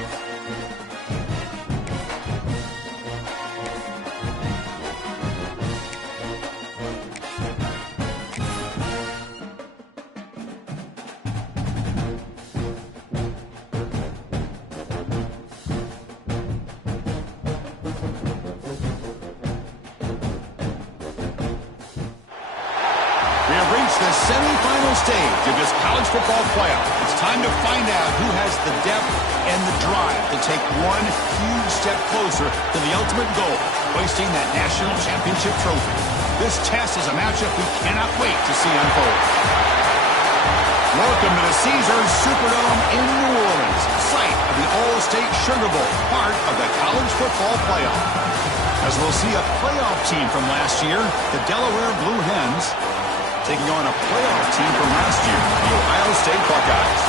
We have reached the semifinal stage of this college football playoff. It's time to find out who has the depth and the drive to take one huge step closer to the ultimate goal, hoisting that national championship trophy. This test is a matchup we cannot wait to see unfold. Welcome to the Caesars Superdome in New Orleans, site of the All-State Sugar Bowl, part of the college football playoff. As we'll see a playoff team from last year, the Delaware Blue Hens, taking on a playoff team from last year, the Ohio State Buckeyes.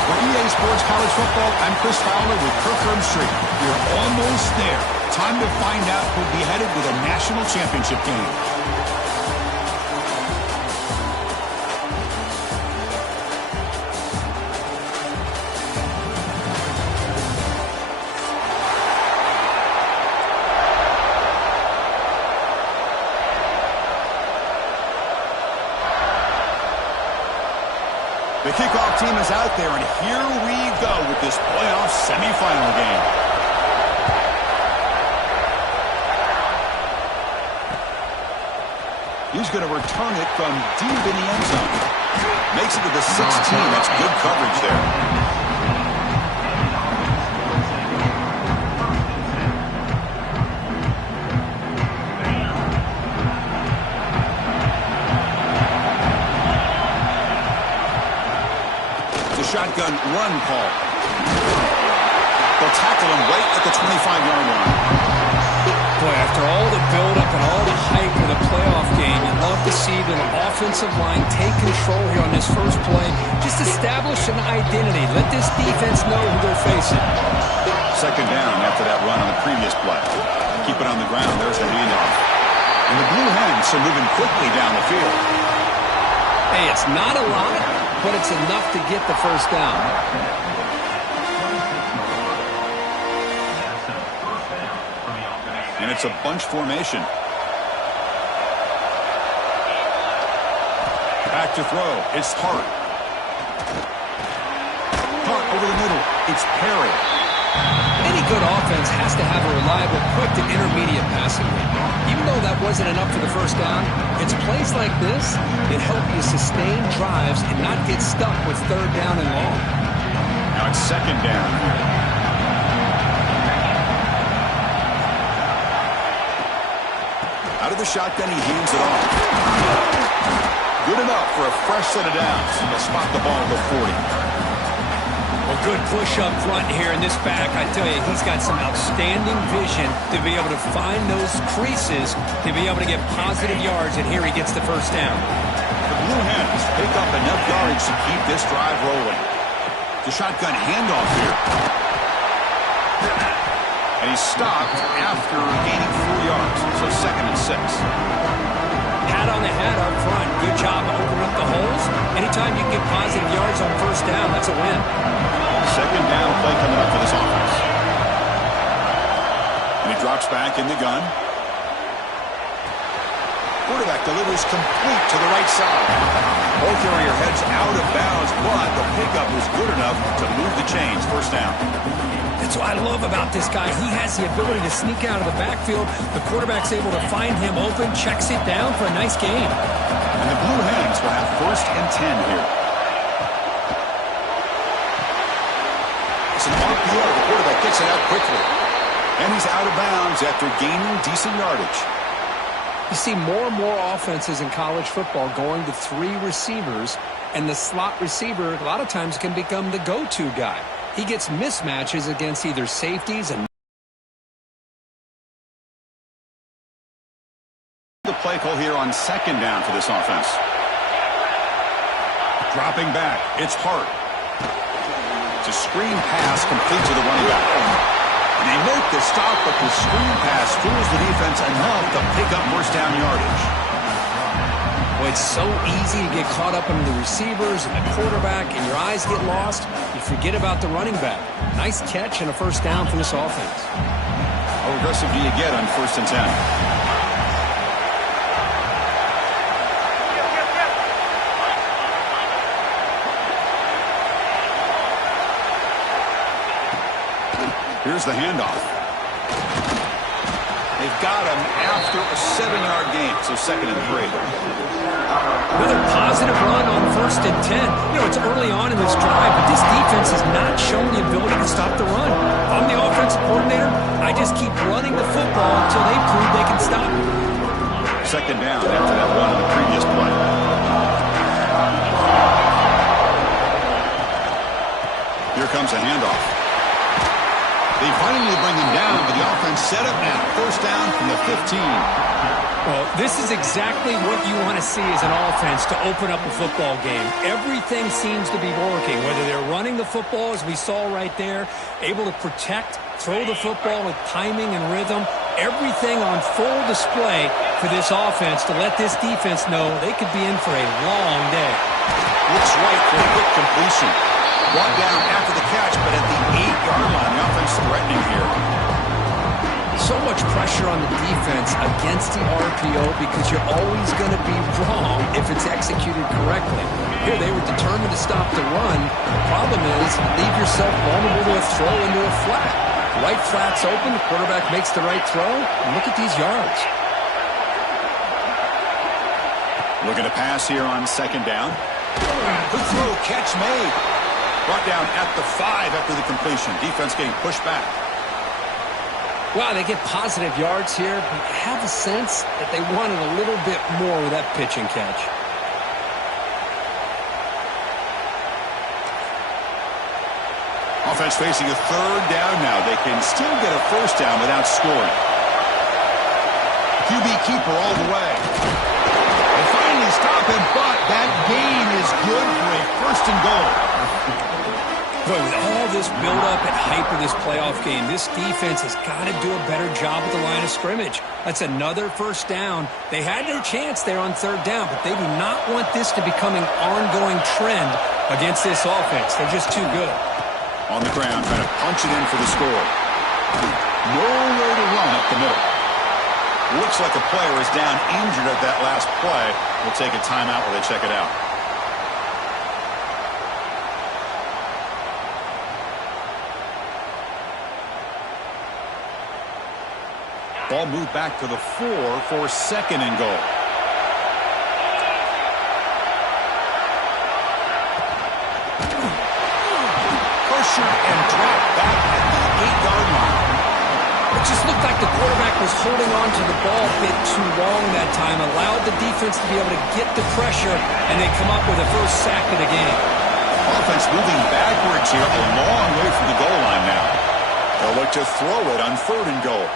For EA Sports College Football, I'm Chris Fowler with Kirkland Street. We're almost there. Time to find out who'll be headed to the national championship game. The kickoff team is out there, and here we go with this playoff semifinal game. He's going to return it from deep in the end zone. Makes it to the 16. That's good coverage there. Shotgun run call. They'll tackle him right at the 25-yard line. Boy, after all the build-up and all the hype of the playoff game, you'd love to see the offensive line take control here on this first play. Just establish an identity. Let this defense know who they're facing. Second down after that run on the previous play. Keep it on the ground. There's the handoff. And the Blue Hens are moving quickly down the field. Hey, it's not a lot, but it's enough to get the first down. And it's a bunch formation. Back to throw. It's Hart. Hart over the middle. It's Perry. Any good offense has to have a reliable, quick to intermediate passing game. Even though that wasn't enough for the first down, it's plays like this that help you sustain drives and not get stuck with third down and long. Now it's second down. Out of the shotgun, he hands it off. Good enough for a fresh set of downs. He'll spot the ball at the 40. Well, good push up front here in this back. I tell you, he's got some outstanding vision to be able to find those creases, to be able to get positive yards, and here he gets the first down. The Blue Hens pick up enough yards to keep this drive rolling. The shotgun handoff here. And he's stopped after gaining 4 yards, so 2nd and 6. Hat on the hat up front. Good job opening up the holes. Anytime you can get positive yards on first down, that's a win. Second down play coming up for this offense. And he drops back in the gun. Quarterback delivers complete to the right side. Ball carrier heads out of bounds, but the pickup was good enough to move the chains. First down. That's what I love about this guy. He has the ability to sneak out of the backfield. The quarterback's able to find him open, checks it down for a nice gain. And the Blue Hens will have 1st and 10 here. It's an RPO. The quarterback gets it out quickly. And he's out of bounds after gaining decent yardage. You see more and more offenses in college football going to 3 receivers, and the slot receiver a lot of times can become the go-to guy. He gets mismatches against either safeties and the play call here on second down for this offense. Dropping back, it's Hart. It's a screen pass complete to the running back. And they make the stop, but the screen pass fools the defense enough to pick up first down yardage. Well, it's so easy to get caught up in the receivers and the quarterback, and your eyes get lost. You forget about the running back. Nice catch and a first down for this offense. How aggressive do you get on 1st and 10? Here's the handoff. They've got him after a 7-yard gain, so 2nd and 3. Another positive run on 1st and 10. You know, it's early on in this drive, but this defense has not shown the ability to stop the run. If I'm the offensive coordinator, I just keep running the football until they prove they can stop it. 2nd down after that run on the previous play. Here comes a handoff. They finally bring him down, but the offense set up now. 1st down from the 15. Well, this is exactly what you want to see as an offense to open up a football game. Everything seems to be working, whether they're running the football, as we saw right there, able to protect, throw the football with timing and rhythm. Everything on full display for this offense to let this defense know they could be in for a long day. Looks right for a quick completion. Brought down after the catch, but at the 8-yard line, the offense threatening here. So much pressure on the defense against the RPO because you're always going to be wrong if it's executed correctly. Here they were determined to stop the run. The problem is you leave yourself vulnerable to a throw into a flat. The right flat's open, the quarterback makes the right throw, and look at these yards. Looking to pass here on 2nd down. Good throw, catch made. Brought down at the 5 after the completion. Defense getting pushed back. Wow, they get positive yards here, but I have a sense that they wanted a little bit more with that pitch and catch. Offense facing a 3rd down now. They can still get a 1st down without scoring. QB keeper all the way. They finally stop him, but that gain is good for a 1st and goal. Boy, with all this build-up and hype of this playoff game, this defense has got to do a better job at the line of scrimmage. That's another 1st down. They had their chance there on 3rd down, but they do not want this to become an ongoing trend against this offense. They're just too good. On the ground, trying to punch it in for the score. Nowhere to run up the middle. Looks like a player is down injured at that last play. We'll take a timeout while they check it out. Ball moved back to the 4 for 2nd and goal. Pressured and dropped back at the 8-yard line. It just looked like the quarterback was holding on to the ball a bit too long that time, allowed the defense to be able to get the pressure, and they come up with a 1st sack of the game. Offense moving backwards here, a long way from the goal line now. They'll look to throw it on 3rd and goal.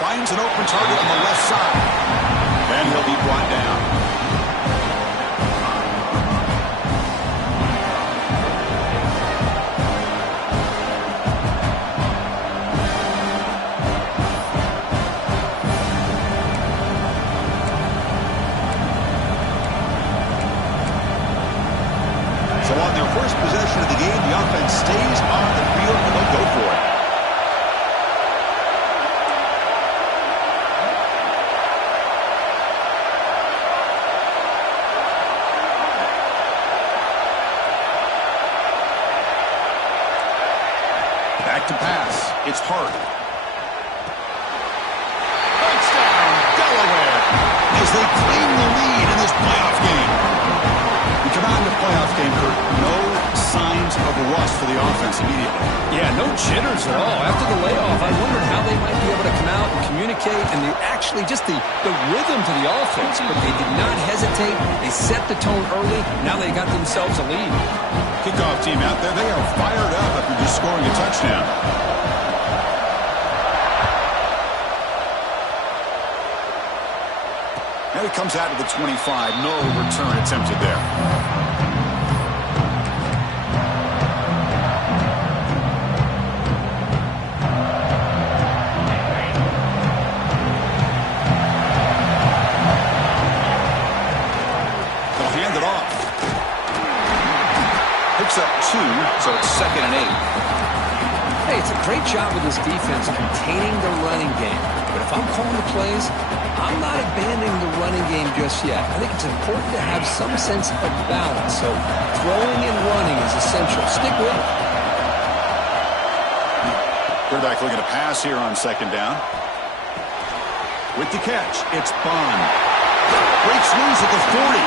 Finds an open target on the left side. And he'll be brought down. So on their first possession of the game, the offense stays on the field and they'll go for it. Back to pass. It's Hart. Touchdown, Delaware, as they claim the lead in this playoff game. We come out in the playoff game, Kurt. No signs of rust for the offense immediately. Yeah, no jitters at all. After the layoff, I wondered how they might be able to come out and communicate and actually just the rhythm to the offense. But they did not hesitate. They set the tone early. Now they got themselves a lead. Kickoff team out there, they are fired up after just scoring a touchdown. Now he comes out to the 25. No return attempted there. it's a great job with this defense containing the running game. But if I'm calling the plays, I'm not abandoning the running game just yet. I think it's important to have some sense of balance. So throwing and running is essential. Stick with it. Quarterback looking to pass here on second down. With the catch, it's Bond. Breaks loose at the 40.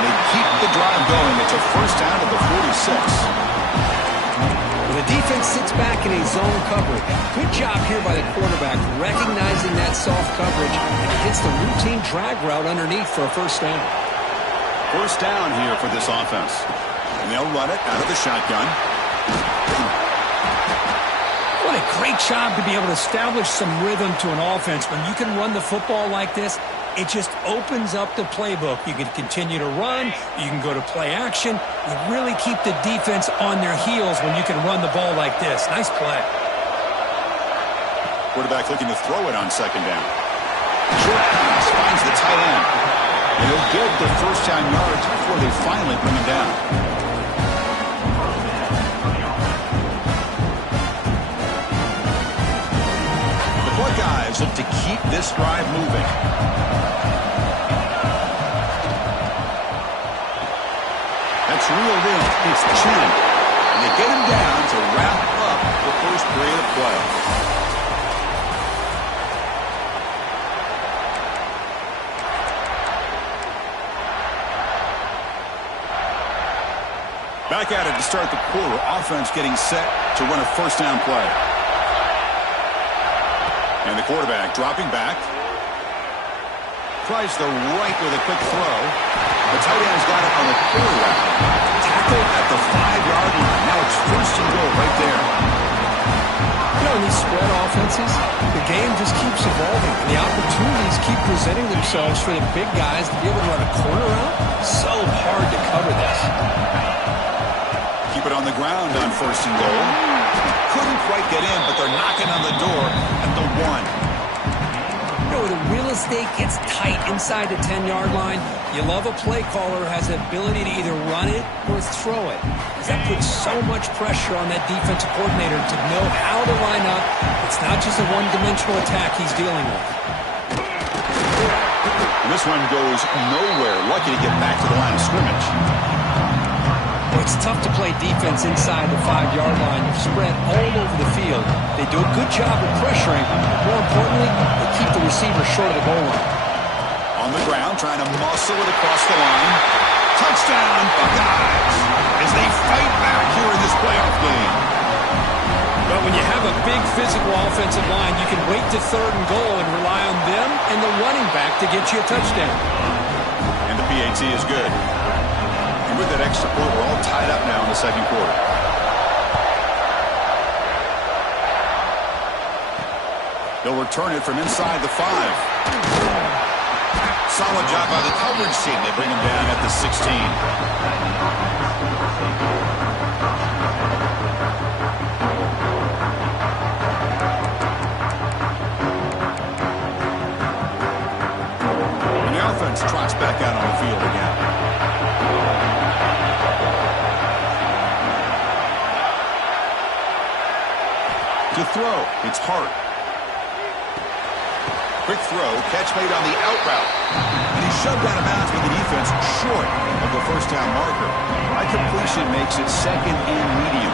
They keep the drive going. It's a first down to the 46. The defense sits back in a zone coverage. Good job here by the quarterback, recognizing that soft coverage, and hits the routine drag route underneath for a first down. First down here for this offense. And they'll run it out of the shotgun. What a great job to be able to establish some rhythm to an offense. When you can run the football like this, it just opens up the playbook. You can continue to run. You can go to play action. You really keep the defense on their heels when you can run the ball like this. Nice play. Quarterback looking to throw it on second down. Short pass finds the tight end. And he'll get the first down yards before they finally bring him down. The Buckeyes look to keep this drive moving. That's reeled in. It's Chin. And they get him down to wrap up the first period of play. Back at it to start the quarter. Offense getting set to run a first down play. And the quarterback dropping back. Tries the right with a quick throw. The tight end's got it on the quarter route. Tackled at the 5-yard line. Now it's first and goal right there. You know, in these spread offenses, the game just keeps evolving. The opportunities keep presenting themselves for the big guys to be able to run a corner out. So hard to cover this. Keep it on the ground on first and goal. Couldn't quite get in, but they're knocking on the door at the 1. You know, the real estate gets tight inside the 10-yard line. You love a play caller who has the ability to either run it or throw it. That puts so much pressure on that defensive coordinator to know how to line up. It's not just a one-dimensional attack he's dealing with. This one goes nowhere. Lucky to get back to the line of scrimmage. It's tough to play defense inside the 5-yard line. They're spread all over the field. They do a good job of pressuring. More importantly, they keep the receiver short of the goal line. On the ground, trying to muscle it across the line. Touchdown, Buckeyes, as they fight back here in this playoff game. But when you have a big physical offensive line, you can wait to third and goal and rely on them and the running back to get you a touchdown. And the PAT is good. And with that extra point, we're all tied up now in the second quarter. They'll return it from inside the 5. Solid job by the coverage team. They bring him down at the 16. And the offense trots back out on the field again. To throw, it's Hart. Quick throw, catch made on the out route. And he's shoved out of bounds with the defense short of the first down marker. High completion makes it second and medium.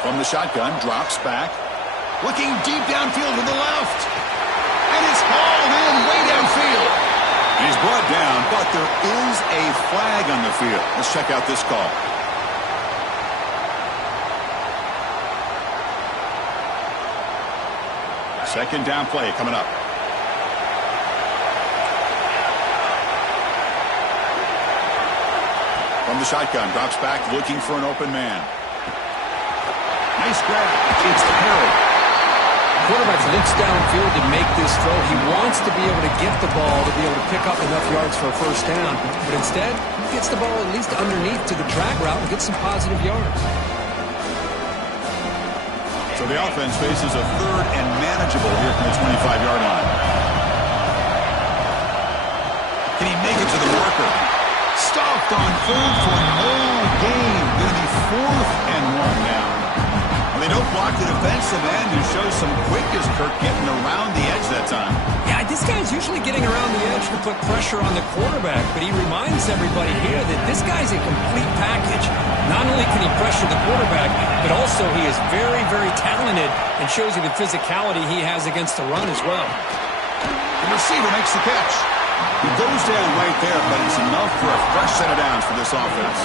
From the shotgun, drops back. Looking deep downfield to the left. And it's hauled in way downfield. And he's brought down, but there is a flag on the field. Let's check out this call. Second down play coming up. From the shotgun, drops back, looking for an open man. Nice grab. It's Perry. Quarterback looks downfield to make this throw. He wants to be able to get the ball to be able to pick up enough yards for a first down. But instead, he gets the ball at least underneath to the drag route and gets some positive yards. So the offense faces a third and manageable here from the 25-yard line. Can he make it to the marker? Stopped on third for no gain. Going to be 4th and 1 now. Well, they don't block the defensive end, who shows some quickness, Kirk, getting around the edge that time. Yeah, this guy's usually getting around the edge to put pressure on the quarterback, but he reminds everybody here that this guy's a complete package. Not only can he pressure the quarterback, but also he is very, very talented and shows you the physicality he has against the run as well. The receiver makes the catch. He goes down right there, but it's enough for a fresh set of downs for this offense.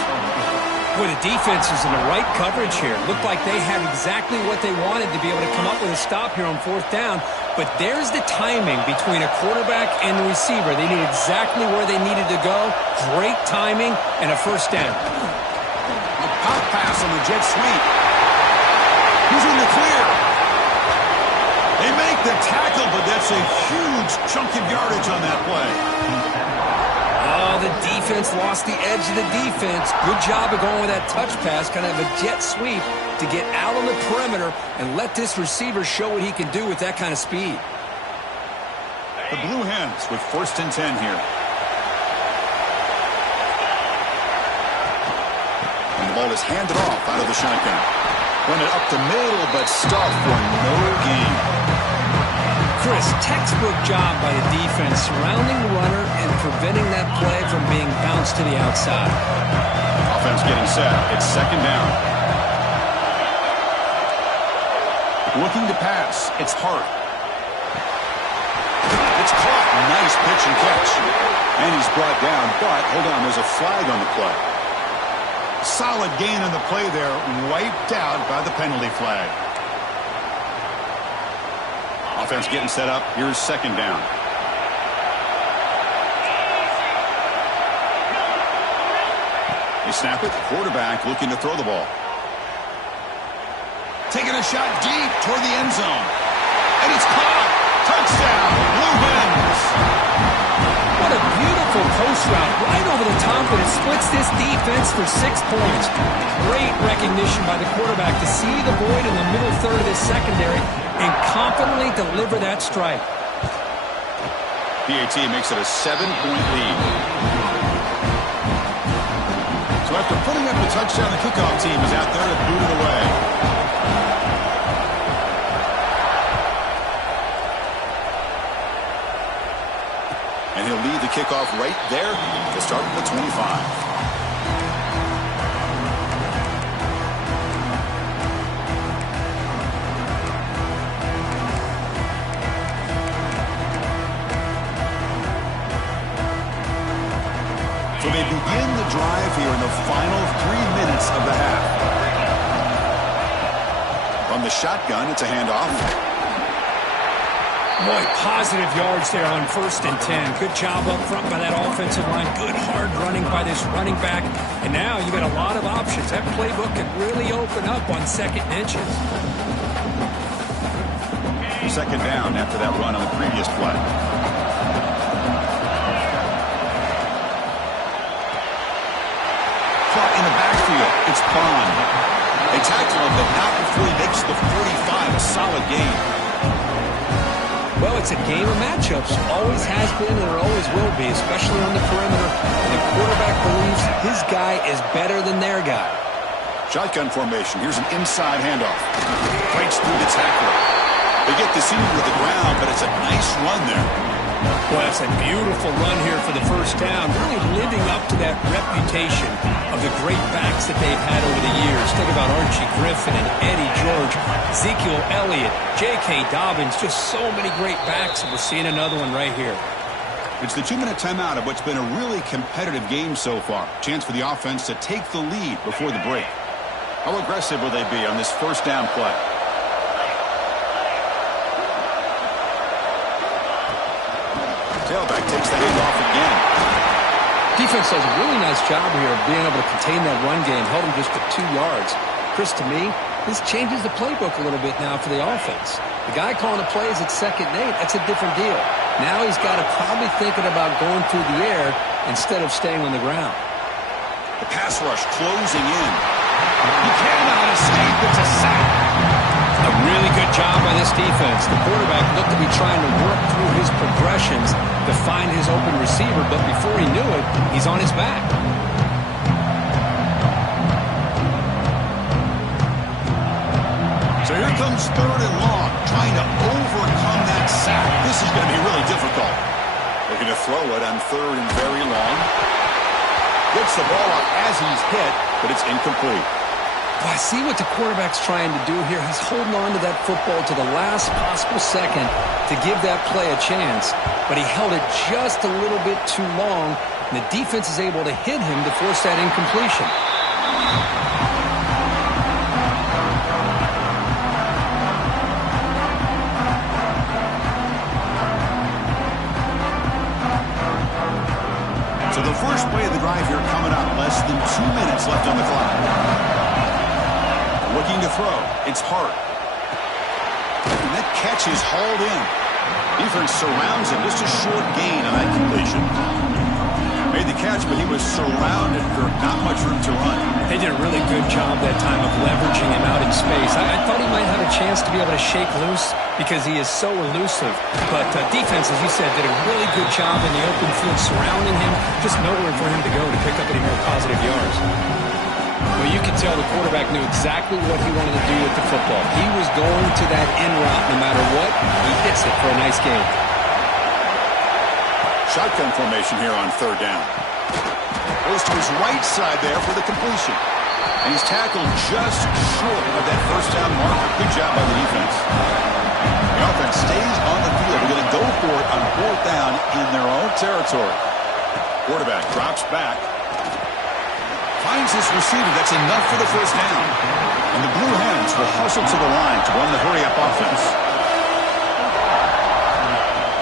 Boy, the defense is in the right coverage here. Looked like they had exactly what they wanted to be able to come up with a stop here on 4th down. But there's the timing between a quarterback and the receiver. They knew exactly where they needed to go. Great timing and a first down. A pop pass on the jet sweep. He's in the clear. They make the tackle, but that's a huge chunk of yardage on that play. Oh, the defense lost the edge of the defense. Good job of going with that touch pass, kind of a jet sweep to get out on the perimeter and let this receiver show what he can do with that kind of speed. The Blue Hens with 1st and 10 here. And the ball is handed off out of the shotgun. Run it up the middle, but stopped for no gain. Chris, textbook job by the defense surrounding the runner and preventing that play from being bounced to the outside. Offense getting set. It's 2nd down. Looking to pass. It's Hart. It's caught. Nice pitch and catch. And he's brought down, but hold on, there's a flag on the play. Solid gain on the play there, wiped out by the penalty flag. Offense getting set up. Here's 2nd down. They snap it. Quarterback looking to throw the ball. Taking a shot deep toward the end zone. And it's caught. Touchdown. Blue Hens. What a beautiful post route right over the top, and it splits this defense for 6 points. Great recognition by the quarterback to see the void in the middle third of this secondary and confidently deliver that strike. PAT makes it a 7-point lead. So after putting up the touchdown, the kickoff team is out there to boot it away. And he'll lead the kickoff right there to start at the 25. So they begin the drive here in the final 3 minutes of the half. From the shotgun, it's a handoff. Boy, positive yards there on 1st and 10. Good job up front by that offensive line. Good hard running by this running back. And now you got a lot of options. That playbook could really open up on 2nd and inches. 2nd down after that run on the previous play. Caught in the backfield. It's Bond. They tackle him, but not before he makes the 45. A solid gain. Well, it's a game of matchups. Always has been and it always will be, especially on the perimeter. And the quarterback believes his guy is better than their guy. Shotgun formation. Here's an inside handoff. Breaks through the tackler. They get the senior to the ground, but it's a nice run there. Well, that's a beautiful run here for the first down. Really living up to that reputation of the great backs that they've had over the years. Think about Archie Griffin and Eddie George, Ezekiel Elliott, J.K. Dobbins, just so many great backs, and we're seeing another one right here. It's the 2-minute timeout of what's been a really competitive game so far. Chance for the offense to take the lead before the break. How aggressive will they be on this first down play? Tailback takes the handoff again. Defense does a really nice job here of being able to contain that run game, held him just to 2 yards. Chris, to me, this changes the playbook a little bit now for the offense. The guy calling the plays at 2nd and 8, that's a different deal. Now he's got to probably thinking about going through the air instead of staying on the ground. The pass rush closing in. You cannot escape. It's a sack. A Really good job by this defense. The quarterback looked to be trying to work through his progressions to find his open receiver, but before he knew it, he's on his back. So here comes 3rd and long, trying to overcome that sack. This is going to be really difficult. Looking to throw it on 3rd and very long. Gets the ball up as he's hit, but it's incomplete. Well, I see what the quarterback's trying to do here. He's holding on to that football to the last possible second to give that play a chance, but he held it just a little bit too long, and the defense is able to hit him to force that incompletion. So the first play of the drive here coming up. Less than 2 minutes left on the clock. Looking to throw. It's Hart. And that catch is hauled in. Defense surrounds him. Just a short gain on that completion. Made the catch, but he was surrounded for not much room to run. They did a really good job that time of leveraging him out in space. I thought he might have a chance to be able to shake loose because he is so elusive. But defense, as you said, did a really good job in the open field surrounding him. Just nowhere for him to go to pick up any more positive yards. Well, you could tell the quarterback knew exactly what he wanted to do with the football. He was going to that in route no matter what. He hits it for a nice gain. Shotgun formation here on 3rd down. Goes to his right side there for the completion. And he's tackled just short of that 1st down marker. Good job by the defense. The offense stays on the field. They're going to go for it on 4th down in their own territory. Quarterback drops back. Finds his receiver. That's enough for the 1st down. And the Blue Hens will hustle to the line to run the hurry-up offense.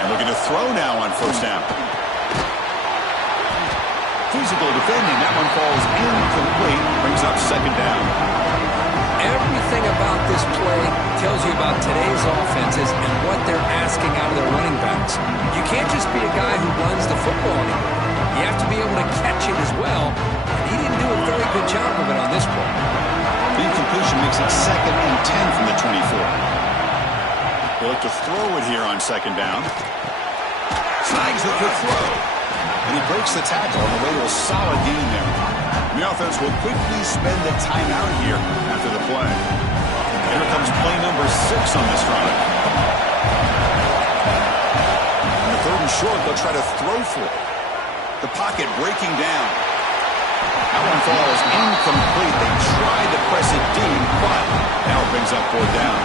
And looking to throw now on 1st down. Physical defending. That one falls incomplete. Brings up 2nd down. Everything about this play tells you about today's offenses and what they're asking out of their running backs. You can't just be a guy who runs the football anymore. You have to be able to catch it as well. And he didn't do a very good job of it on this play. The incompletion makes it 2nd and 10 from the 24. They look to throw it here on 2nd down. Snags the quick throw. And he breaks the tackle on the way to a solid gain there. The offense will quickly spend the timeout here after the play. Here comes play number 6 on this drive. On the 3rd and short, they'll try to throw for it. The pocket breaking down. That one falls incomplete. They tried to press it deep, but now it brings up 4th down.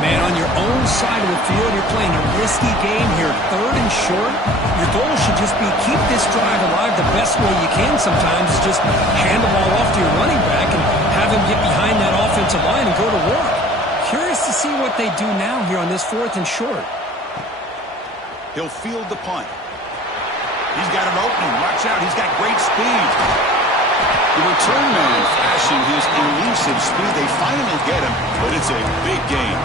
Man, on your own side of the field, you're playing a risky game here. 3rd and short. Your goal should just be keep this drive alive the best way you can sometimes is just hand the ball off to your running back and have him get behind that offensive line and go to work. Curious to see what they do now here on this 4th and short. He'll field the punt. He's got an opening. Watch out. He's got great speed. The return man flashing his elusive speed. They finally get him, but it's a big gain.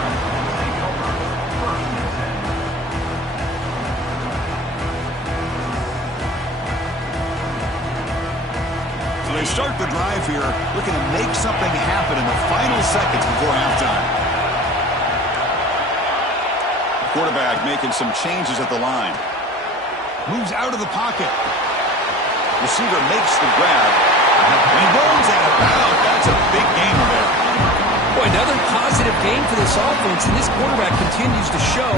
So they start the drive here, looking to make something happen in the final seconds before halftime. Quarterback making some changes at the line. Moves out of the pocket. Receiver makes the grab. And he rolls out of bounds. That's a big gain there. Boy, another positive game for this offense, and this quarterback continues to show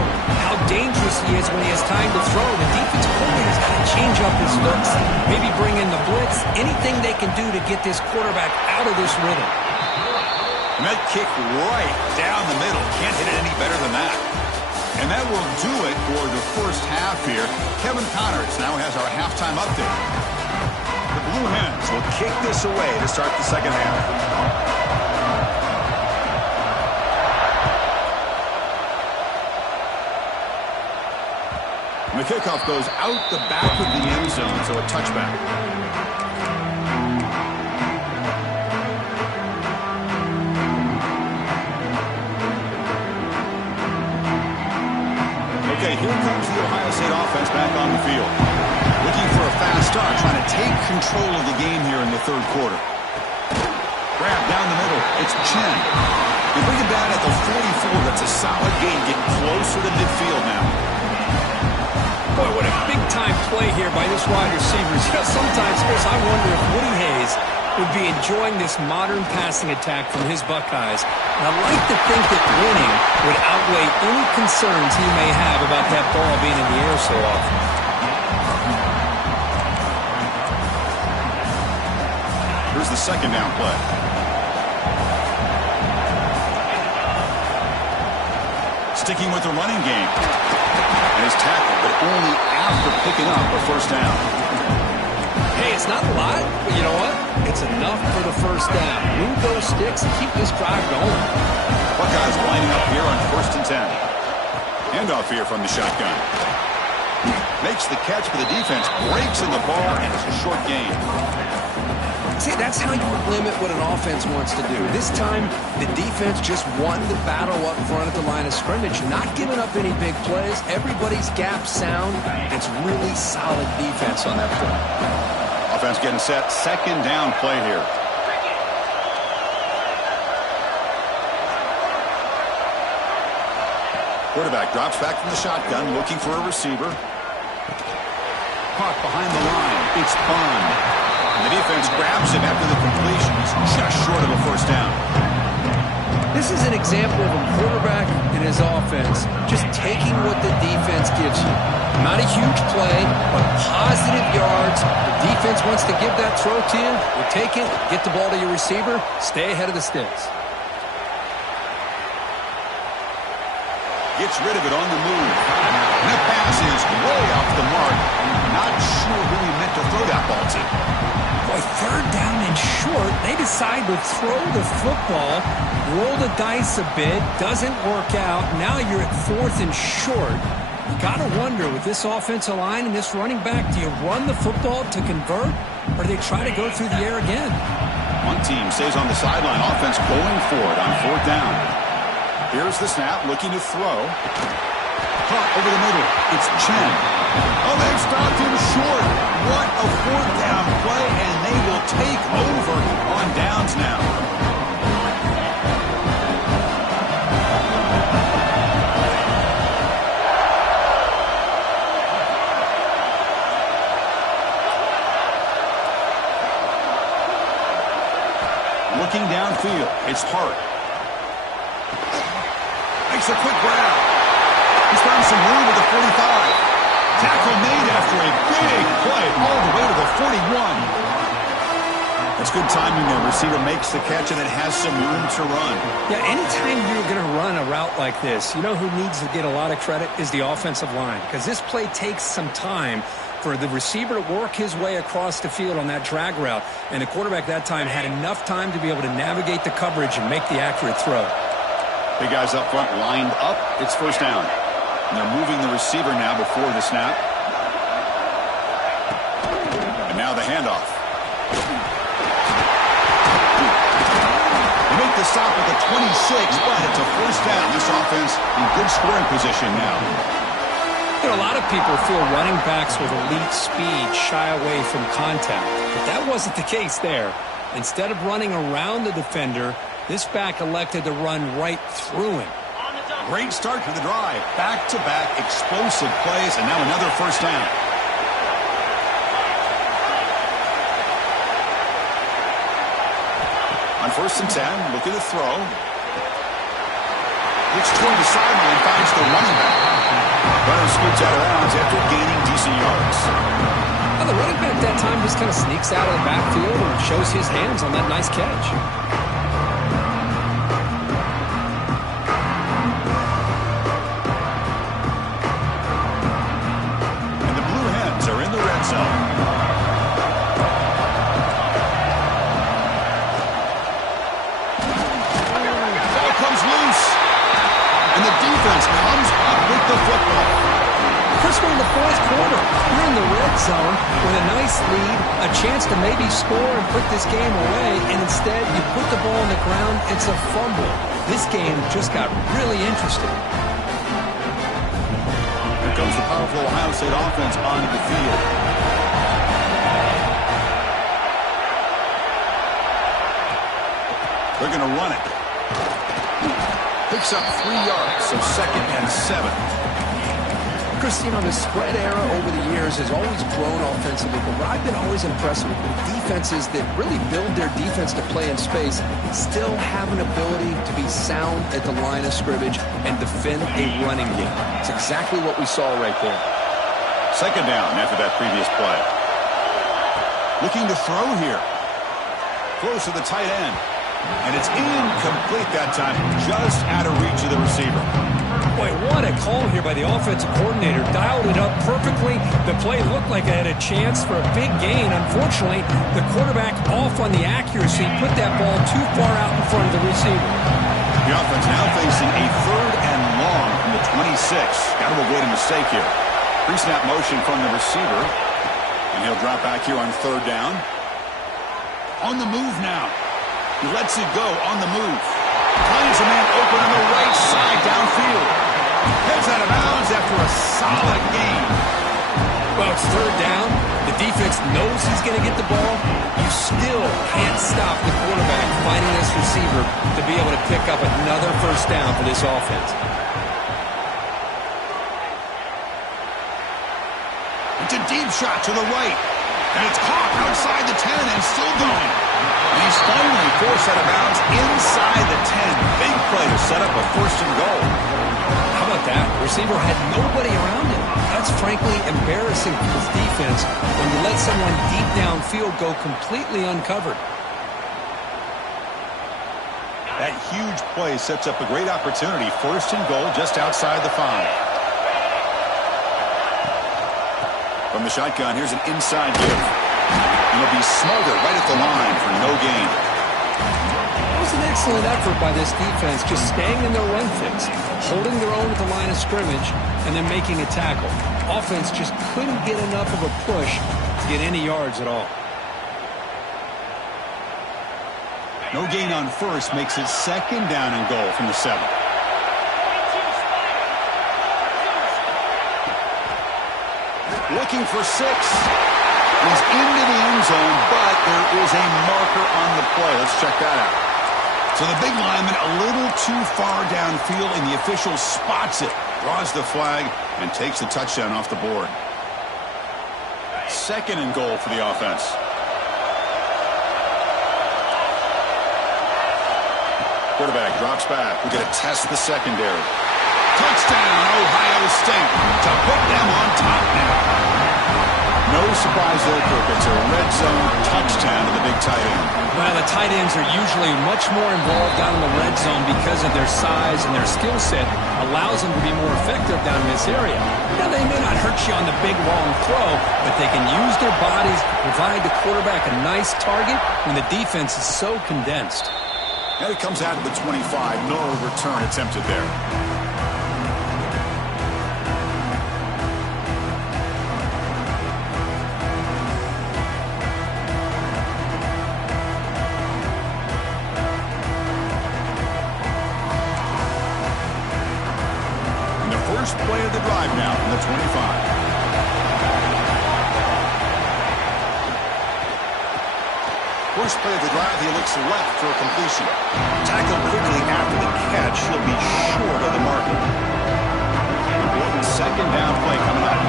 how dangerous he is when he has time to throw. The defensive coordinator's got to change up his looks, maybe bring in the blitz, anything they can do to get this quarterback out of this rhythm. And that kick right down the middle. Can't hit it any better than that. And that will do it for the first half here. Kevin Connors now has our halftime update. The Blue Hens will kick this away to start the second half. And the kickoff goes out the back of the end zone, so a touchback. Okay, here comes the Ohio State offense back on the field. Looking for a fast start, trying to take control of the game here in the 3rd quarter. Grab down the middle. It's Chen. You bring him down at the 44. That's a solid gain, getting closer to midfield now. Boy, what a big-time play here by this wide receiver. You know, sometimes, Chris, I wonder if Woody Hayes would be enjoying this modern passing attack from his Buckeyes. And I'd like to think that winning would outweigh any concerns he may have about that ball being in the air so often. Here's the second down play. Sticking with the running game. And his tackle, but only after picking up a first down. Hey, it's not a lot, but you know what? It's enough for the first down. Move those sticks and keep this drive going. Buckeyes lining up here on 1st and 10. Handoff here from the shotgun. Makes the catch for the defense, breaks in the ball, and it's a short gain. See, that's how you limit what an offense wants to do. This time, the defense just won the battle up front at the line of scrimmage, not giving up any big plays. Everybody's gap sound. It's really solid defense on that front. Offense getting set. Second down play here. Quarterback drops back from the shotgun, looking for a receiver. Caught behind the line. It's Bond. The defense grabs him after the completion. He's just short of a first down. This is an example of a quarterback and his offense just taking what the defense gives you. Not a huge play, but positive yards. The defense wants to give that throw to you. You take it, get the ball to your receiver, stay ahead of the sticks. Gets rid of it on the move. And the pass is way off the mark. Not sure who he meant to throw that ball to. Boy, third down and short. They decide to throw the football, roll the dice a bit, doesn't work out. Now you're at 4th and short. You got to wonder, with this offensive line and this running back, do you run the football to convert, or do they try to go through the air again? One team stays on the sideline. Offense going for it on 4th down. Here's the snap, looking to throw. Caught over the middle. It's Chen. Oh, they've stopped him short. What a 4th down play, and they will take over on downs now. Looking downfield, it's Hart. Makes a quick grab. He's found some room at the 45. Tackle made after a big play all the way to the 41. That's good timing there. Receiver makes the catch and it has some room to run. Yeah, anytime you're going to run a route like this, you know who needs to get a lot of credit is the offensive line, because this play takes some time for the receiver to work his way across the field on that drag route, and the quarterback that time had enough time to be able to navigate the coverage and make the accurate throw. Big guys up front lined up. It's first down. And they're moving the receiver now before the snap. And now the handoff. They make the stop at the 26, but it's a first down. This offense in good scoring position now. You know, a lot of people feel running backs with elite speed shy away from contact, but that wasn't the case there. Instead of running around the defender, this back elected to run right through him. Great start to the drive. Back-to-back explosive plays, and now another first down. On 1st and 10, looking to throw. Looks toward the sideline, finds the running back. Runner scoots out of bounds after gaining decent yards. Well, the running back that time just kind of sneaks out of the backfield and shows his hands on that nice catch. Comes up with the football. Chris, we're in the 4th quarter. You're in the red zone with a nice lead, a chance to maybe score and put this game away, and instead you put the ball on the ground. It's a fumble. This game just got really interesting. Here comes the powerful Ohio State offense onto the field. They're going to run it. picks up 3 yards, so 2nd and 7. Chris, you know, the spread era over the years has always grown offensively, but what I've been always impressed with defenses that really build their defense to play in space still have an ability to be sound at the line of scrimmage and defend a running game. It's exactly what we saw right there. 2nd down after that previous play. Looking to throw here. Close to the tight end. And it's incomplete that time, just out of reach of the receiver. Boy, what a call here by the offensive coordinator. Dialed it up perfectly. The play looked like it had a chance for a big gain. Unfortunately, the quarterback off on the accuracy, put that ball too far out in front of the receiver. The offense now facing a 3rd and long from the 26. Got to avoid a mistake here. Pre-snap motion from the receiver. And he'll drop back here on 3rd down. On the move now. He lets it go on the move. Finds a man open on the right side downfield. Heads out of bounds after a solid gain. Well, it's 3rd down. The defense knows he's going to get the ball. You still can't stop the quarterback finding this receiver to be able to pick up another 1st down for this offense. It's a deep shot to the right. And it's caught outside the 10 and still going. And he's finally forced out of bounds inside the 10. Big play to set up a 1st and goal. How about that? The receiver had nobody around him. That's frankly embarrassing for his defense when you let someone deep downfield go completely uncovered. That huge play sets up a great opportunity. 1st and goal just outside the 5. From the shotgun, here's an inside give. And he'll be smothered right at the line for no gain. It was an excellent effort by this defense, just staying in their run fix, holding their own at the line of scrimmage, and then making a tackle. Offense just couldn't get enough of a push to get any yards at all. No gain on 1st makes it 2nd down and goal from the 7. Looking for 6. He's into the end zone, but there is a marker on the play. Let's check that out. So the big lineman a little too far downfield, and the official spots it, draws the flag, and takes the touchdown off the board. 2nd and goal for the offense. Quarterback drops back. We're going to test the secondary. Touchdown, Ohio State, to put them on top now. No surprise there, Cook. It's a red zone touchdown to the big tight end. Well, the tight ends are usually much more involved down in the red zone because of their size and their skill set allows them to be more effective down in this area. Now, they may not hurt you on the big, long throw, but they can use their bodies to provide the quarterback a nice target when the defense is so condensed. Now he comes out of the 25. No return attempted there. Play of the drive now from the 25. First play of the drive, he looks left for a completion. Tackled quickly after the catch. He'll be short of the marker. Important 2nd down play coming up.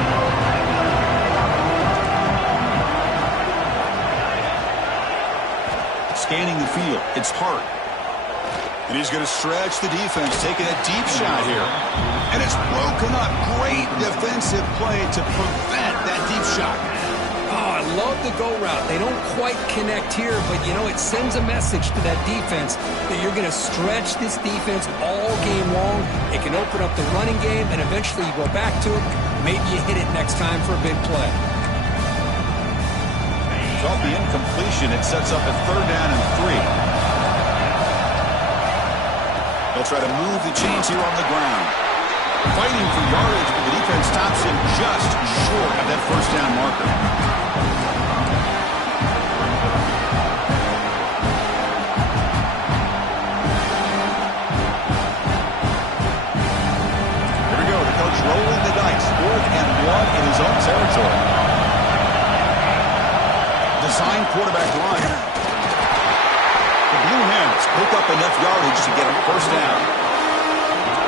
Scanning the field. It's Hart. And he's going to stretch the defense, taking a deep shot here. And it's broken up. Great defensive play to prevent that deep shot. Oh, I love the go route. They don't quite connect here, but, you know, it sends a message to that defense that you're going to stretch this defense all game long. It can open up the running game, and eventually you go back to it. Maybe you hit it next time for a big play. So off the incompletion, it sets up a 3rd down and 3. They'll try to move the chains here on the ground. Fighting for yardage, but the defense stops him just short of that 1st down marker. Here we go. The coach rolling the dice. 4th and 1 in his own territory. Design quarterback run. The Blue Hens pick up enough yardage to get a 1st down.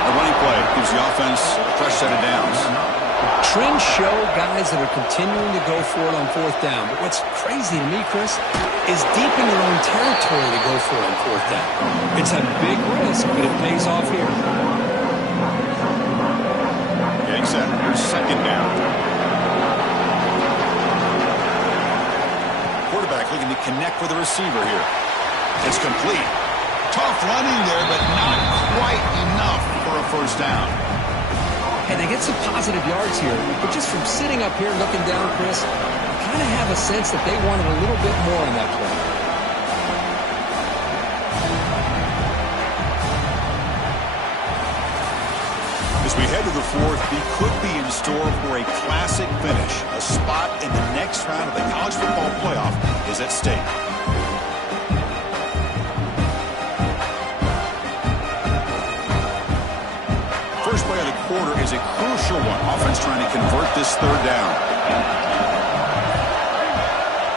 A running play gives the offense a fresh set of downs. Trends show guys that are continuing to go for it on fourth down. But what's crazy to me, Chris, is deep in their own territory to go for it on fourth down. It's a big risk, but it pays off here. Getting set. Here's second down. Quarterback looking to connect with the receiver here. It's complete. Tough running there, but not quite enough for a first down. Hey, they get some positive yards here, but just from sitting up here looking down, Chris, I kind of have a sense that they wanted a little bit more on that play. As we head to the fourth, we could be in store for a classic finish. A spot in the next round of the college football playoff is at stake. First play of the quarter is a crucial one. Offense trying to convert this third down.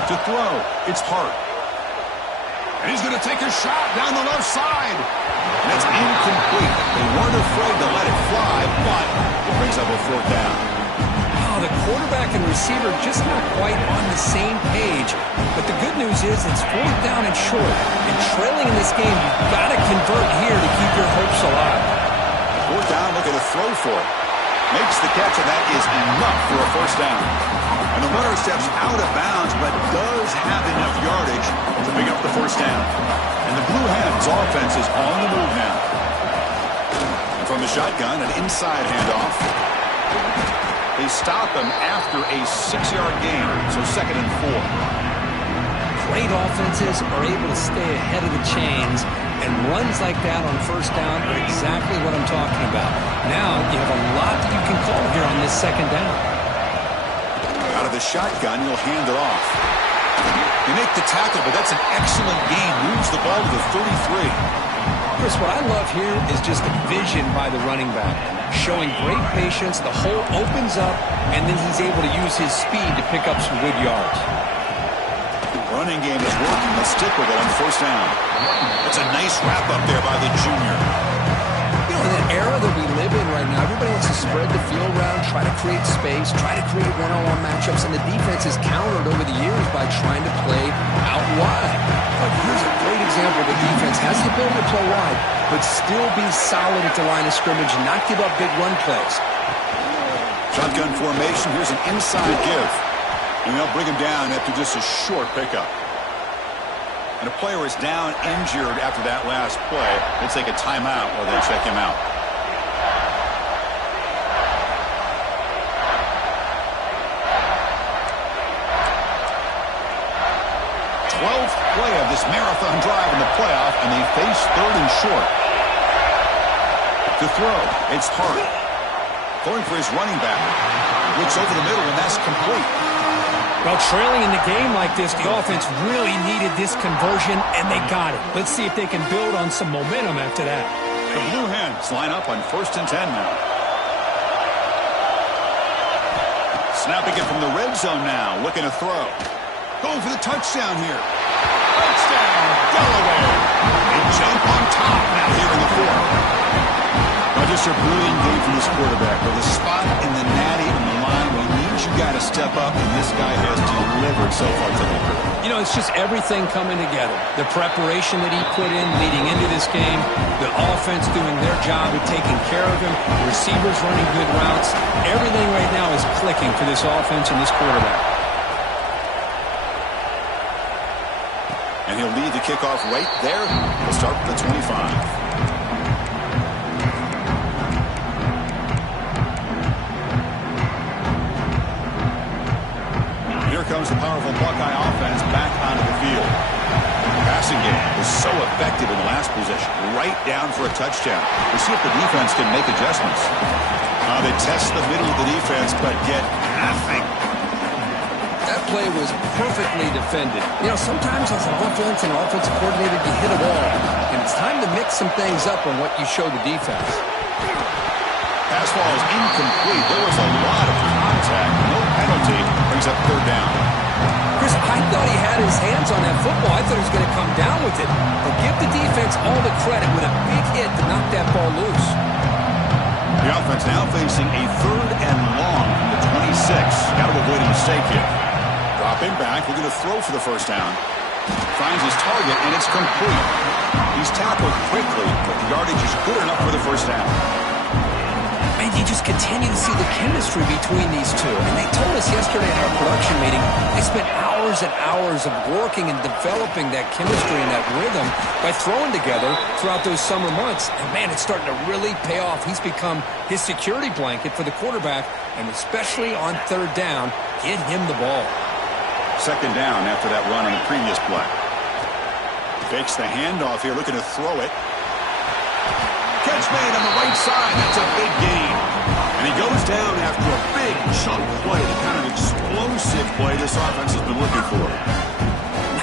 To throw, it's Hart. And he's going to take a shot down the left side. And that's incomplete. They weren't afraid to let it fly, but it brings up a fourth down. Oh, the quarterback and receiver just not quite on the same page. But the good news is it's fourth down and short. And trailing in this game, you've got to convert here to keep your hopes alive. Fourth down, looking to throw for it. Makes the catch, and that is enough for a first down. And the runner steps out of bounds, but does have enough yardage to pick up the first down. And the Blue Hens offense is on the move now. And from the shotgun, an inside handoff. They stop him after a 6-yard gain, so 2nd and 4. Great offenses are able to stay ahead of the chains, and runs like that on first down are exactly what I'm talking about. Now you have a lot that you can call here on this second down. Out of the shotgun, he'll hand it off. They make the tackle, but that's an excellent gain. Moves the ball to the 33. Chris, what I love here is just the vision by the running back. Showing great patience, the hole opens up, and then he's able to use his speed to pick up some good yards. Running game is working. Let's stick with it on first down. It's a nice wrap up there by the junior. You know, in an era that we live in right now, everybody wants to spread the field around, try to create space, try to create one-on-one matchups, and the defense is countered over the years by trying to play out wide. But here's a great example. The defense has the ability to play wide, but still be solid at the line of scrimmage and not give up big run plays. Shotgun formation. Here's an inside give. And they'll bring him down after just a short pickup. And a player is down injured after that last play. They take a timeout while they check him out. 12th play of this marathon drive in the playoff, and they face 3rd and short. To throw, it's Hart. Going for his running back. Looks over the middle, and that's complete. Well, trailing in the game like this, the offense really needed this conversion, and they got it. Let's see if they can build on some momentum after that. The Blue Hens line up on 1st and 10 now. Snapping it from the red zone now, looking to throw. Going for the touchdown here. Touchdown, Delaware. They jump on top now here in the 4th. Now just a brilliant game from this quarterback. With a spot in the natty on the line, we need you got to step up, and this guy has delivered so far today. You know, it's just everything coming together. The preparation that he put in leading into this game, the offense doing their job of taking care of him, the receivers running good routes. Everything right now is clicking for this offense and this quarterback. And he'll lead the kickoff right there. He'll start with the 25. Here comes the powerful Buckeye offense back onto the field. The passing game was so effective in the last possession. Right down for a touchdown. We'll see if the defense can make adjustments. They test the middle of the defense, but get nothing. That play was perfectly defended. You know, sometimes as an offense and offensive coordinator, you hit a wall. And it's time to mix some things up on what you show the defense. Pass ball is incomplete. There was a lot of contact. No penalty. Brings up 3rd down. Chris, I thought he had his hands on that football. I thought he was going to come down with it. But give the defense all the credit with a big hit to knock that ball loose. The offense now facing a 3rd and long from the 26. Got to avoid a mistake here. Dropping back, looking to throw for the first down. Finds his target, and it's complete. He's tackled quickly, but the yardage is good enough for the first down. And you just continue to see the chemistry between these two. And they told us yesterday in our production meeting, they spent hours and hours of working and developing that chemistry and that rhythm by throwing together throughout those summer months. And, man, it's starting to really pay off. He's become his security blanket for the quarterback, and especially on 3rd down, get him the ball. 2nd down after that run on the previous play. Fakes the handoff here, looking to throw it. Catch made on the right side. That's a big gain. And he goes down after a big chunk play, the kind of explosive play this offense has been looking for.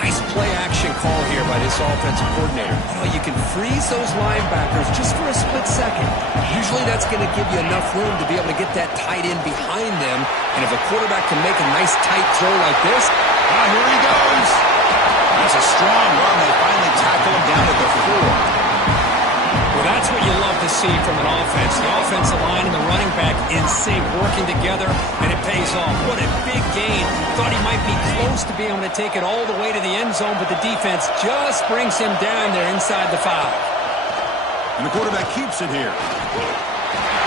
Nice play-action call here by this offensive coordinator. You know, you can freeze those linebackers just for a split second. Usually that's going to give you enough room to be able to get that tight end behind them. And if a quarterback can make a nice tight throw like this, here he goes. That's a strong run. They finally tackle him down at the 4. Well, that's what you love to see from an offense. The offensive line and the running back in sync, working together, and it pays off. What a big gain. Thought he might be close to being able to take it all the way to the end zone, but the defense just brings him down there inside the 5. And the quarterback keeps it here.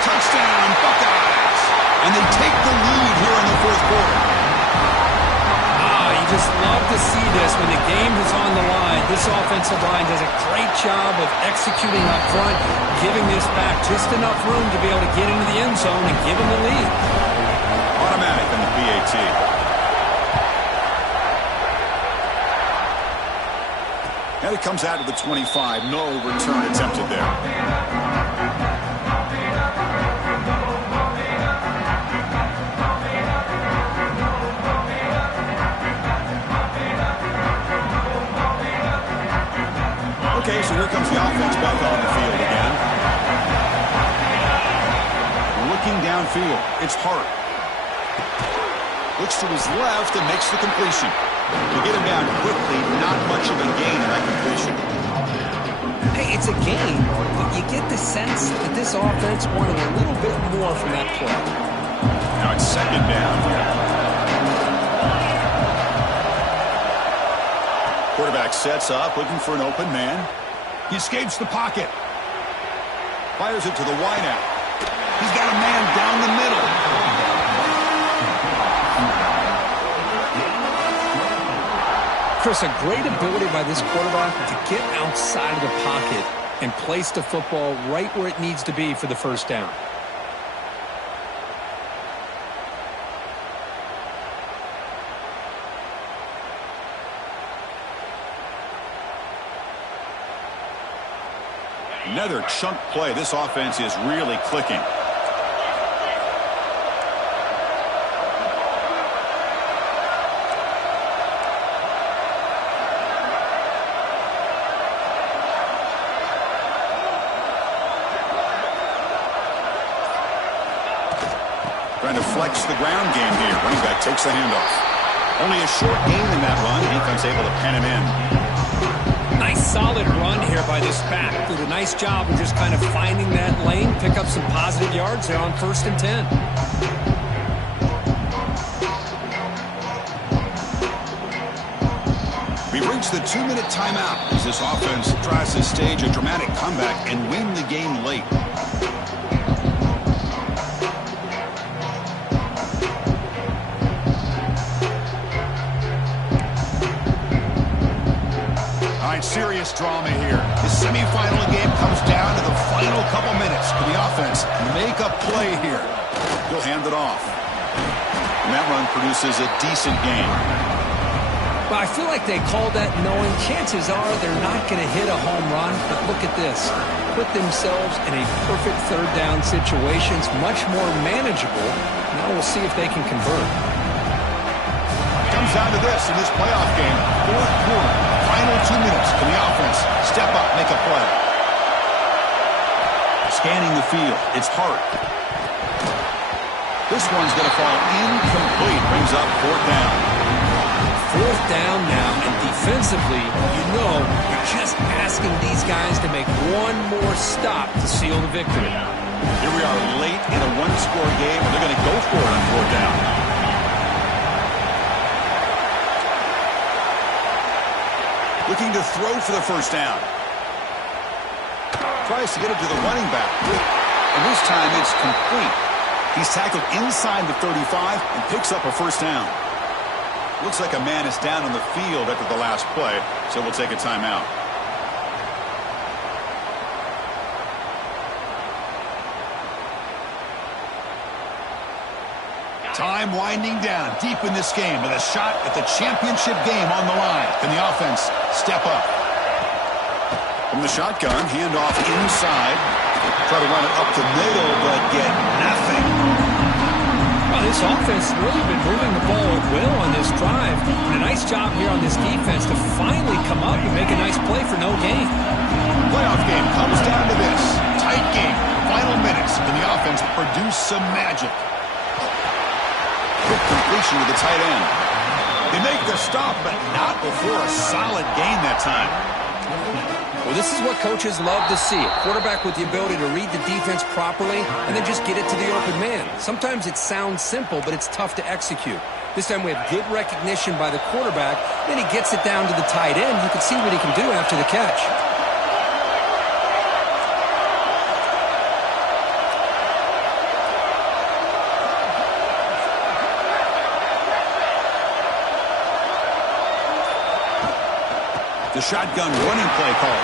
Touchdown, Buckeyes. And they take the lead here in the 4th quarter. You just love to see this when the game is on the line. This offensive line does a great job of executing up front, giving this back just enough room to be able to get into the end zone and give them the lead. Automatic on the PAT. And it comes out to the 25. No return attempted there. Okay, so here comes the offense back on the field again. Looking downfield, it's Hart. Looks to his left and makes the completion. To get him down quickly, not much of a gain in that completion. Hey, it's a gain, but you get the sense that this offense wanted a little bit more from that play. Now it's 2nd down here. Quarterback sets up, looking for an open man. He escapes the pocket. Fires it to the wideout. He's got a man down the middle. Chris, a great ability by this quarterback to get outside of the pocket and place the football right where it needs to be for the first down. Another chunk play. This offense is really clicking. Trying to flex the ground game here. Running back takes the handoff. Only a short gain in that run. Defense able to pen him in. Nice solid run here by this back. Did a nice job of just kind of finding that lane, pick up some positive yards there on 1st and 10. We've reached the 2-minute timeout as this offense tries to stage a dramatic comeback and win the game late. Serious drama here. The semifinal game comes down to the final couple minutes. Can the offense make a play here? He'll hand it off. And that run produces a decent gain. Well, I feel like they called that knowing chances are they're not going to hit a home run. But look at this. Put themselves in a perfect 3rd down situation. It's much more manageable. Now we'll see if they can convert. Comes down to this in this playoff game. 4th quarter. Final 2 minutes. Can the offense step up, make a play? Scanning the field. It's Hart. This one's going to fall incomplete. Brings up 4th down. 4th down now, and defensively, you're just asking these guys to make one more stop to seal the victory. Here we are late in a one-score game, and they're going to go for it on 4th down. Looking to throw for the 1st down. Tries to get it to the running back. And this time it's complete. He's tackled inside the 35 and picks up a 1st down. Looks like a man is down on the field after the last play, so we'll take a timeout. Time winding down deep in this game with a shot at the championship game on the line. Can the offense step up? From the shotgun, handoff inside. Try to run it up the middle, but get nothing. Well, this offense has really been moving the ball at will on this drive. And a nice job here on this defense to finally come up and make a nice play for no gain. Playoff game comes down to this. Tight game. Final minutes. Can the offense produce some magic? Quick completion to the tight end. They make the stop, but not before a solid gain that time. Well, this is what coaches love to see. A quarterback with the ability to read the defense properly and then just get it to the open man. Sometimes it sounds simple, but it's tough to execute. This time we have good recognition by the quarterback. Then he gets it down to the tight end. You can see what he can do after the catch. The shotgun running play call.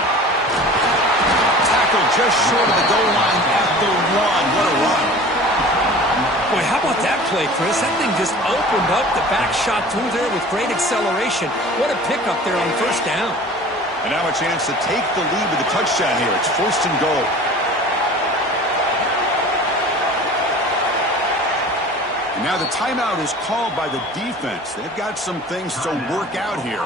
Tackle just short of the goal line at the 1. What a run. Boy, how about that play, Chris? That thing just opened up. The back shot through there with great acceleration. What a pickup there on 1st down. And now a chance to take the lead with a touchdown here. It's 1st and goal. And now the timeout is called by the defense. They've got some things to work out here.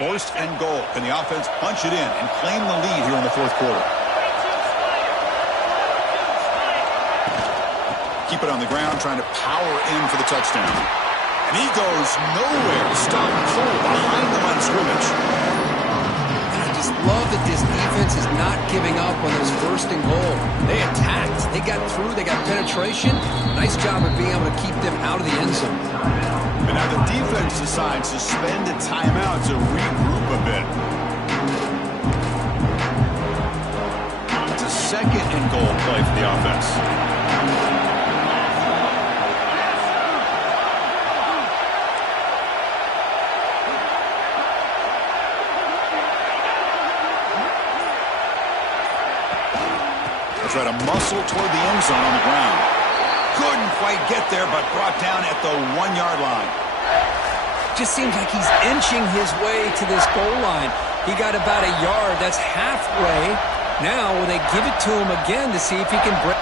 First and goal. Can the offense punch it in and claim the lead here in the 4th quarter? Keep it on the ground, trying to power in for the touchdown. And he goes nowhere. Stop cold behind the line of scrimmage. And I just love that this defense is not giving up on those 1st and goal. They attacked. They got through. They got penetration. Nice job of being able to keep them out of the end zone. And now the defense decides to spend a timeout to regroup a bit. It's a 2nd and goal play for the offense. They try to muscle toward the end zone on the ground. Couldn't quite get there, but brought down at the 1-yard line. Just seems like he's inching his way to this goal line. He got about a yard. That's halfway. Now, will they give it to him again to see if he can break?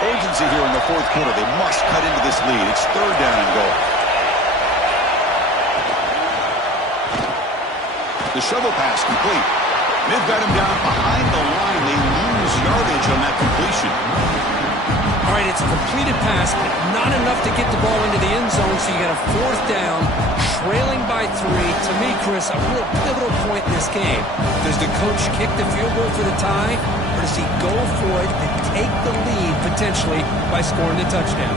Urgency here in the 4th quarter. They must cut into this lead. It's 3rd down and goal. The shovel pass complete. They've got him down behind the line. They lose yardage on that completion. All right, it's a completed pass, but not enough to get the ball into the end zone, so you got a 4th down, trailing by 3. To me, Chris, a real pivotal point in this game. Does the coach kick the field goal for the tie, or does he go for it and take the lead, potentially, by scoring the touchdown?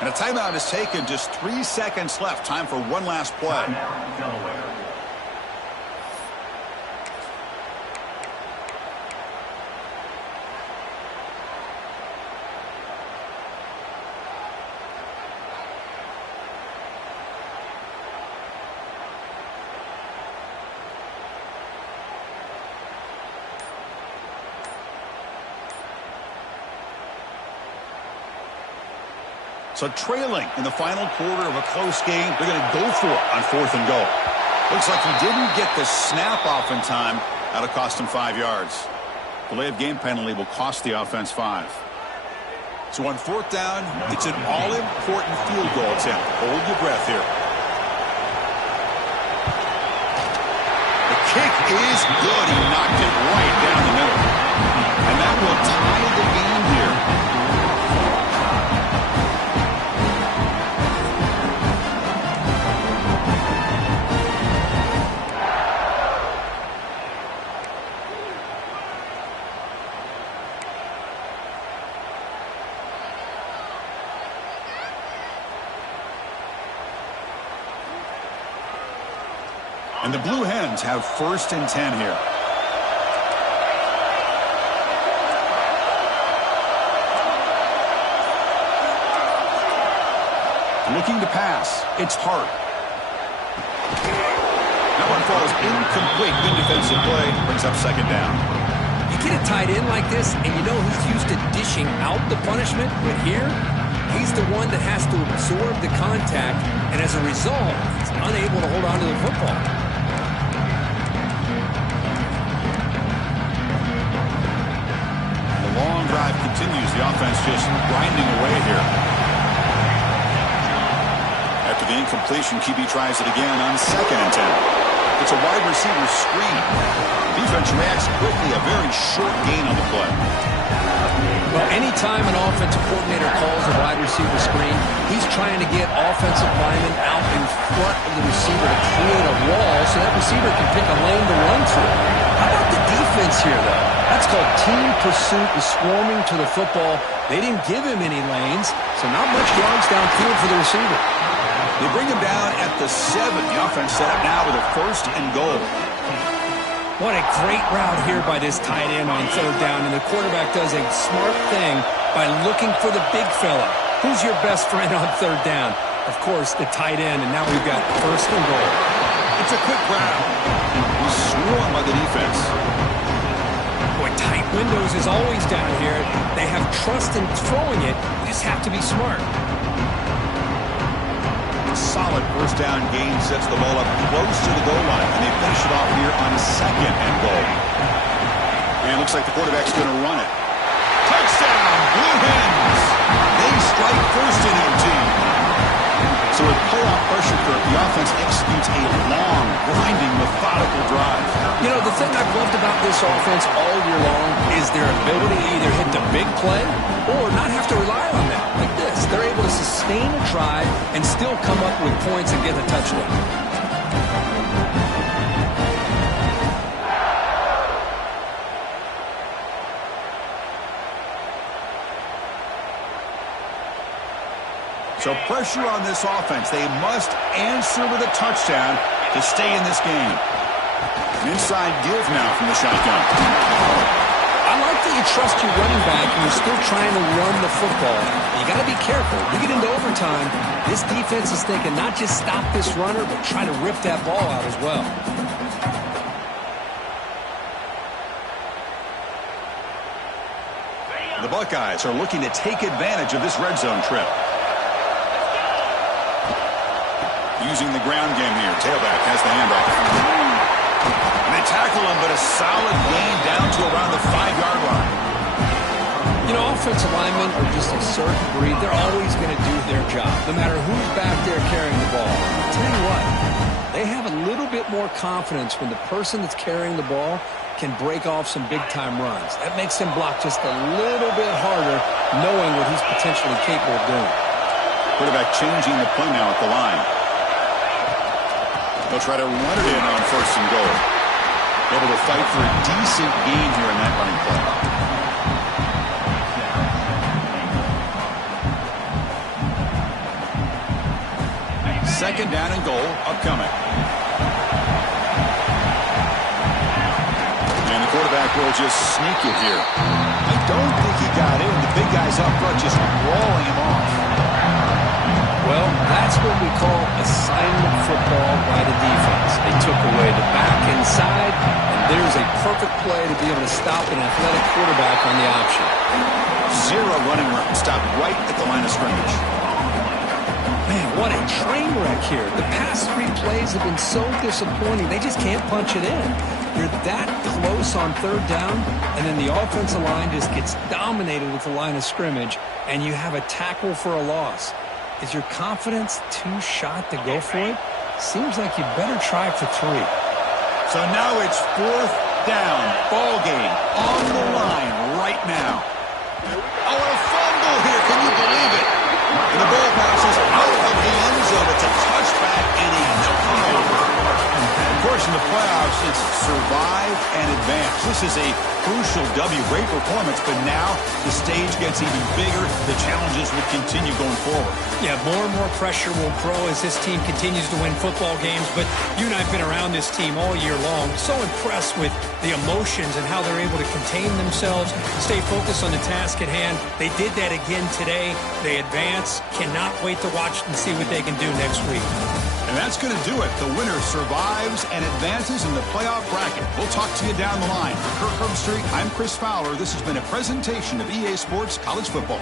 And a timeout is taken. Just 3 seconds left. Time for one last play. Delaware. So trailing in the final quarter of a close game, they're going to go for it on 4th and goal. Looks like he didn't get the snap off in time. That'll cost him 5 yards. Delay of game penalty will cost the offense 5. So on fourth down, it's an all-important field goal attempt. Hold your breath here. The kick is good. He knocked it right down the middle. And that will tie the game here. And the Blue Hens have 1st and 10 here. Looking to pass. It's Hart. That one falls incomplete. Good defensive play. Brings up 2nd down. You get a tight end like this, and you know he's used to dishing out the punishment. But here, he's the one that has to absorb the contact, and as a result, he's unable to hold on to the football. The long drive continues. The offense just grinding away here. After the incompletion, QB tries it again on 2nd and 10. It's a wide receiver screen. Defense reacts quickly. A very short gain on the play. Well, anytime an offensive coordinator calls a wide receiver screen, he's trying to get offensive linemen out in front of the receiver to create a wall so that receiver can pick a lane to run through. How about the defense here, though? That's called team pursuit and swarming to the football. They didn't give him any lanes, so not much yards downfield for the receiver. They bring him down at the 7. The offense set up now with a 1st and goal. What a great route here by this tight end on 3rd down, and the quarterback does a smart thing by looking for the big fella. Who's your best friend on 3rd down? Of course, the tight end, and now we've got 1st and goal. It's a quick route. He's swarmed by the defense. Boy, tight windows is always down here. They have trust in throwing it. You just have to be smart. Solid 1st down gain sets the ball up close to the goal line, and they finish it off here on 2nd and goal. And it looks like the quarterback's going to run it. Touchdown, Blue Hens! They strike first in OT. So with playoff pressure for the offense executes a long, grinding, methodical drive. You know, the thing I've loved about this offense all year long is their ability to either hit the big play or not have to rely on that. Like this, they're able to sustain a drive and still come up with points and get a touchdown. So pressure on this offense. They must answer with a touchdown to stay in this game. An inside give now from the shotgun. I like that you trust your running back and you're still trying to run the football. You got to be careful. We get into overtime. This defense is thinking not just stop this runner, but try to rip that ball out as well. The Buckeyes are looking to take advantage of this red zone trip. Using the ground game here. Tailback has the handoff. And they tackle him, but a solid gain down to around the 5-yard line. You know, offensive linemen are just a certain breed. They're always going to do their job, no matter who's back there carrying the ball. I'll tell you what, they have a little bit more confidence when the person that's carrying the ball can break off some big-time runs. That makes him block just a little bit harder, knowing what he's potentially capable of doing. Quarterback changing the play now at the line. They'll try to run it in on 1st and goal. Able to fight for a decent gain here in that running play. 2nd down and goal upcoming. And the quarterback will just sneak it here. I don't think he got in. The big guys up front just rolling him off. Well, that's what we call assignment football by the defense. They took away the back inside, and there's a perfect play to be able to stop an athletic quarterback on the option. 0 running room. Stopped right at the line of scrimmage. Man, what a train wreck here. The past 3 plays have been so disappointing. They just can't punch it in. You're that close on third down, and then the offensive line just gets dominated with the line of scrimmage, and you have a tackle for a loss. Is your confidence too shot to go for it? Seems like you better try for 3. So now it's 4th down. Ball game on the line right now. Oh, a fumble here. Can you believe it? And the ball passes out of the end zone. It's a touchback and a turnover. Of course, in the playoffs, it's survive and advance. This is a crucial W. Great performance, but now the stage gets even bigger. The challenges will continue going forward. Yeah, more and more pressure will grow as this team continues to win football games, but you and I have been around this team all year long. So impressed with the emotions and how they're able to contain themselves, stay focused on the task at hand. They did that again today. They advance. Cannot wait to watch and see what they can do next week. And that's going to do it. The winner survives and advances in the playoff bracket. We'll talk to you down the line. For Kirk Herbstreit, I'm Chris Fowler. This has been a presentation of EA Sports College Football.